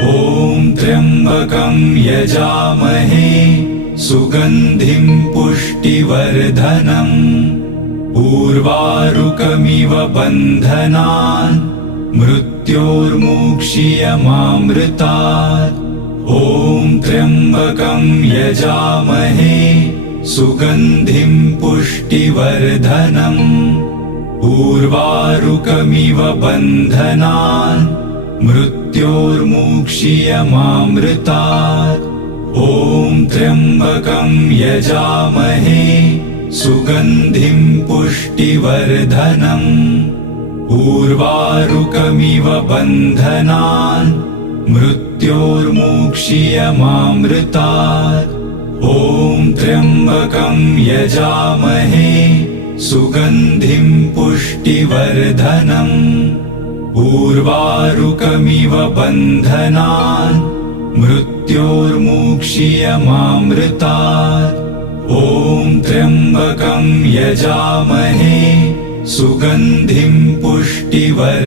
ॐ त्र्यम्बकं यजामहे सुगन्धिं पुष्टिवर्धनम् उर्वारुकमिव बन्धनान् मृत्योर्मुक्षीयमामृतात्। ॐ त्र्यम्बकं यजामहे सुगन्धिं पुष्टिवर्धनम् उर्वारुकमिव बन्धनान् मृत्योर्मुक्षीयमामृतात्। ॐ त्र्यम्बकं यजामहे सुगन्धिं पुष्टिवर्धनम् उर्वारुकमिव बन्धनान् मृत्योर्मुक्षीयमामृतात्। ॐ त्र्यम्बकं यजामहे सुगन्धिं पुष्टिवर्धनम् उर्वारुकमिव बन्धनान् मृत्योर्मुक्षीयमामृतात्। ॐ त्र्यम्बकं यजामहे सुगन्धिं पुष्टिवर्धनम्।